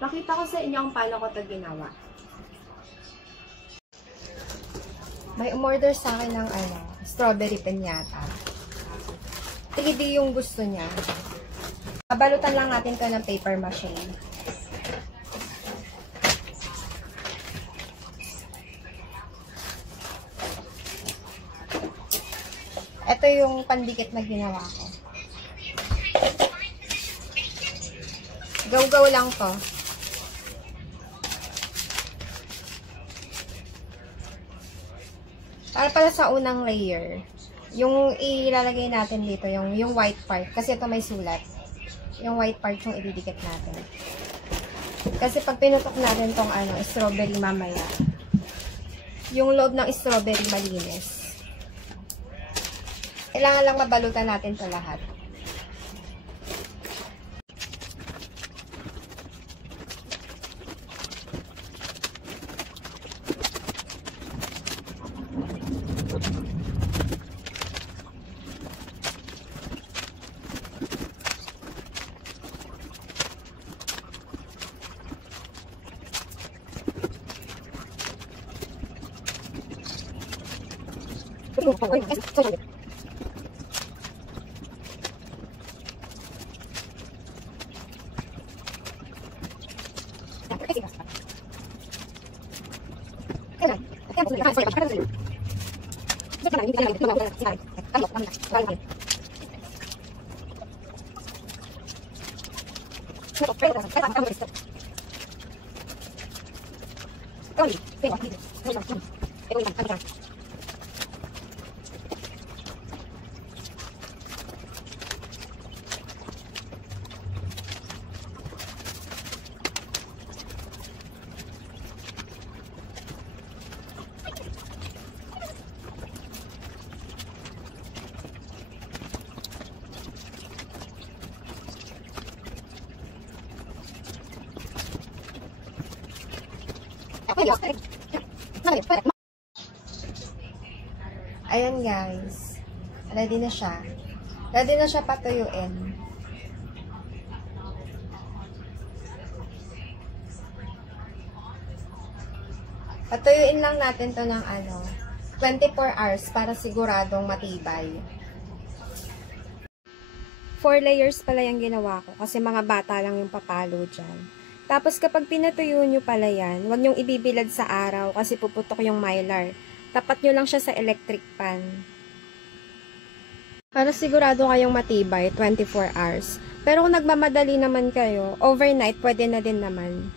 Pakita ko sa inyo kung paano ko ito ginawa. May umorder sa akin ng strawberry piñata. 3D yung gusto niya. Babalutan lang natin ito ng paper mache. Ito yung pandikit na ginawa ko. Gaw-gaw lang to. Para pala sa unang layer, yung ilalagay natin dito, yung white part. Kasi ito may sulat. Yung white part yung ididikit natin. Kasi pag pinutok natin tong strawberry mamaya, yung loob ng strawberry malinis. Kailangan lang mabalutan natin ito lahat. Ayan guys, ready na siya. Ready na siya patuyuin. Patuyuin lang natin to ng 24 hours para siguradong matibay. 4 layers pala yung ginawa ko kasi mga bata lang yung papalo dyan. Tapos kapag pinatuyo nyo pala yan, huwag nyong ibibilad sa araw kasi puputok yung mylar. Tapat nyo lang siya sa electric pan. Para sigurado kayong matibay, 24 hours. Pero kung nagmamadali naman kayo, overnight pwede na din naman.